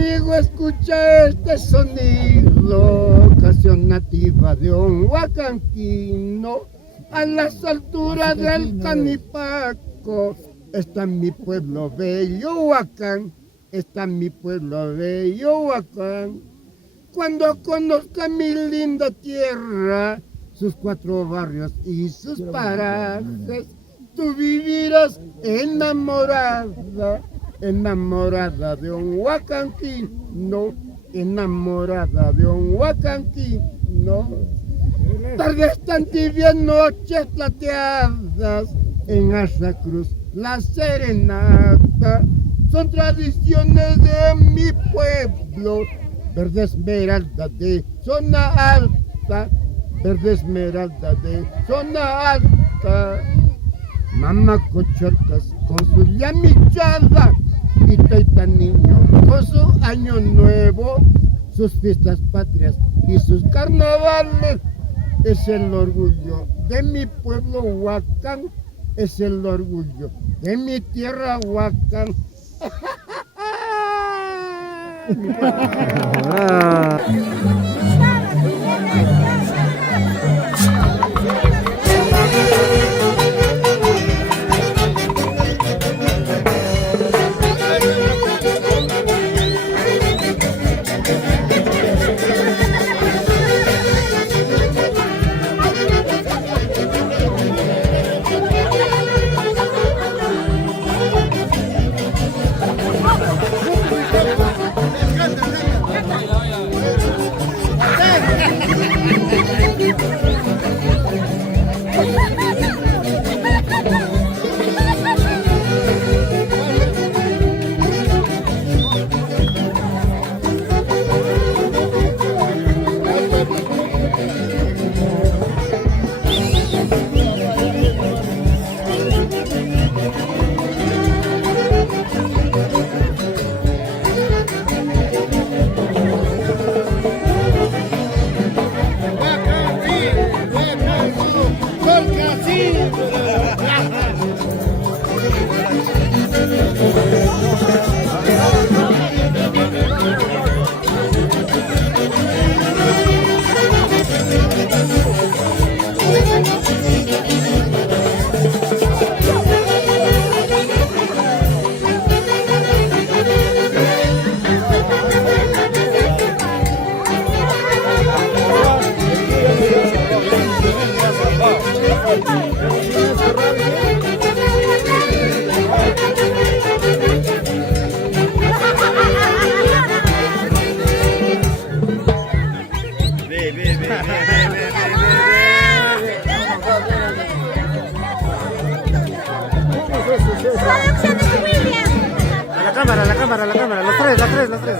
amigo, escucha este sonido, canción nativa de un huacanquino. A las alturas del Canipaco está mi pueblo bello Huacán, está mi pueblo bello Huacán. Cuando conozca mi linda tierra, sus 4 barrios y sus parajes, tú vivirás enamorada, enamorada de un huacanquino, enamorada de un huacanquino. Tardes tan tibias, noches plateadas, en Asa Cruz la serenata, son tradiciones de mi pueblo. Verde esmeralda de zona alta, verde esmeralda de zona alta. Mamá Cochorcas con su llamichada y Taita Niño con su año nuevo, sus fiestas patrias y sus carnavales. Es el orgullo de mi pueblo Huacán, es el orgullo de mi tierra Huacán. A la cámara, los tres.